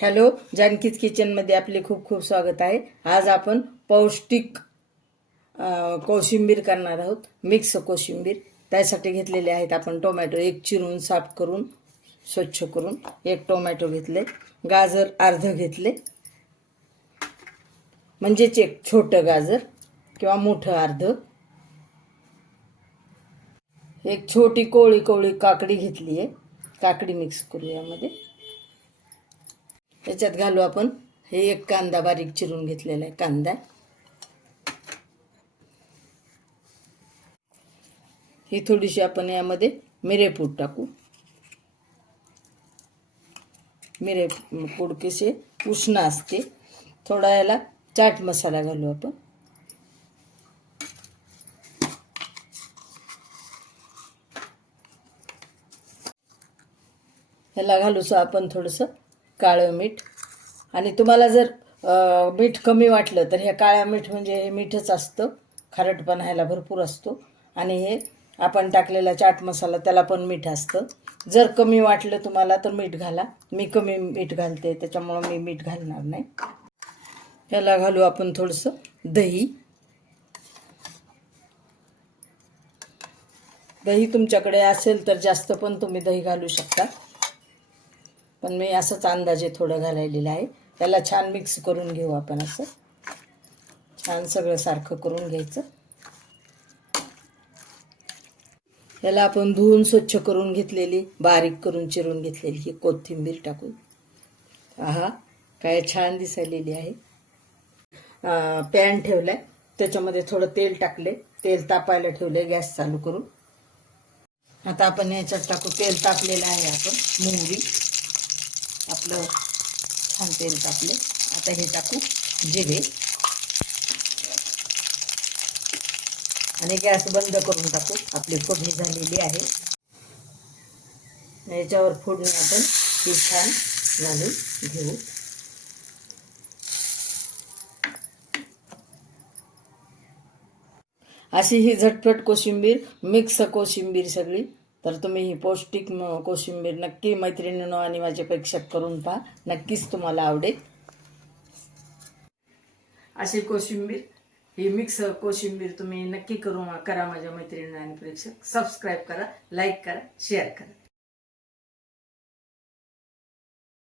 Hello जानकीज किचनमध्ये आपले खूप खूप स्वागत आहे. आज आपण पौष्टिक कोशिंबीर करणार आहोत. मिक्स कोशिंबीर. त्यासाठी घेतलेले आहेत आपण टोमॅटो. एक चिरून साफ करून स्वच्छ करून एक टोमॅटो घेतले. गाजर अर्ध घेतले. म्हणजेच एक छोटं गाजर किंवा मोठं अर्ध. एक छोटी कोळी कोळी काकडी घेतली आहे काकडी मिक्स करू यामध्ये. त्याच्यात घालू आपण. हे एक कांदा बारीक चिरून घेतलेला आहे कांदा. ही थोडीशी आपण यामध्ये मिरेपूड टाकू. मिरेपूड कसे उष्ण असते थोडा याला चाट मसाला घालू आपण. ह्याला घालूसं आपण थोडंसं काळं मीठ. आणि तुम्हाला जर मीठ कमी वाटलं तर ह्या काळ्या मीठ म्हणजे हे मीठच असतं. खारटपणा ह्याला भरपूर असतो. आणि हे आपण टाकलेला चाट मसाला त्याला पण मीठ असतं. जर कमी वाटलं तुम्हाला तर मीठ घाला. मी कमी मीठ घालते त्याच्यामुळं मी मीठ घालणार नाही. ह्याला घालू आपण थोडंसं दही. दही तुमच्याकडे असेल तर जास्त पण तुम्ही दही घालू शकता. पण मी असंच अंदाजे थोडं घालायलेलं आहे. त्याला छान मिक्स करून घेऊ आपण असं. छान सगळं सारखं करून घ्यायचं. याला आपण धुवून स्वच्छ करून घेतलेली बारीक करून चिरून घेतलेली ही कोथिंबीर टाकून. आहा काय छान दिसायलेली आहे. पॅन ठेवलाय. त्याच्यामध्ये थोडं तेल टाकले तेल तापायला ठेवले गॅस चालू करून. आता आपण याच्यात टाकू. तेल तापलेलं आहे आपण. मोहरी. आपलं छान तेल तापले आता हे टाकू जिरे. आणि गॅस बंद करून टाकू. आपली फोडणी झालेली आहे. याच्यावर फोडणी आपण ही छान घालून घेऊ. अशी ही झटपट कोशिंबीर मिक्स कोशिंबीर सगळी. तर तुम्ही ही पौष्टिक कोशिंबीर नक्की मैत्रिणीनं आणि माझे प्रेक्षक करून पहा. नक्कीच तुम्हाला आवडेल. अशी कोशिंबीर ही मिक्स कोशिंबीर तुम्ही नक्की करू करा माझ्या मैत्रिणींना आणि प्रेक्षक. सबस्क्राईब करा लाईक करा शेअर करा.